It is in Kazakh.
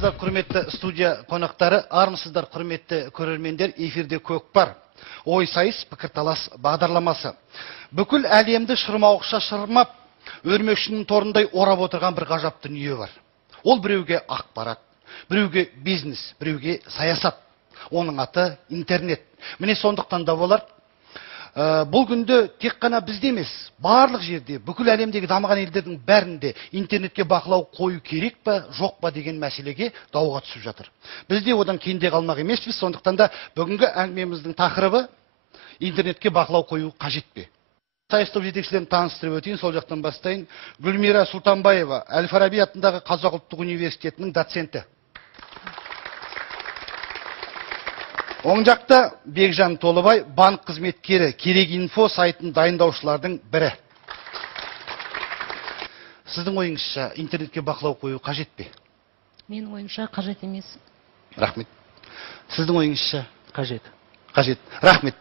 Армысыздар құрметті студия қонақтары, армысыздар құрметті көрермендер, эфирде көкпар. Ой сайыс пікірталас бағдарламасы. Бүкіл әлемді шырмауықша шырмап, өрмекшінің торындай орап отырған бір ғажап дүние бар. Ол біреуге ақпарат, біреуге бизнес, біреуге саясат. Оның аты интернет. Міне сондықтан да болар. Бұл күнді тек қана бізде емес, барлық жерде, бүкіл әлемдегі дамыған елдердің бәрінде интернетке бақылау қою керек па, жоқ па деген мәселеге дауға түсіп жатыр. Бізде одан кейінде қалмақ емеспіз, сондықтан да бүгінгі әңгімеміздің тақырыбы интернетке бақылау қою қажет пе? Сайыс топ жетекшілерін таныстырып өтейін, сол жақтан бастайын. Гүлмира Сұлтанбаева, Әл-Фараби атындағы Қазақ ұлттық университетінің доценті. Оң жақта Бекжан Толыбай, банк қызметкері, Керек инфо сайтын дайындаушылардың бірі. Сіздің ойыңызша интернетке бақылау қою қажет пе? Менің ойымша қажет емес. Рахмет. Сіздің ойыңызша? Қажет. Қажет. Рахмет.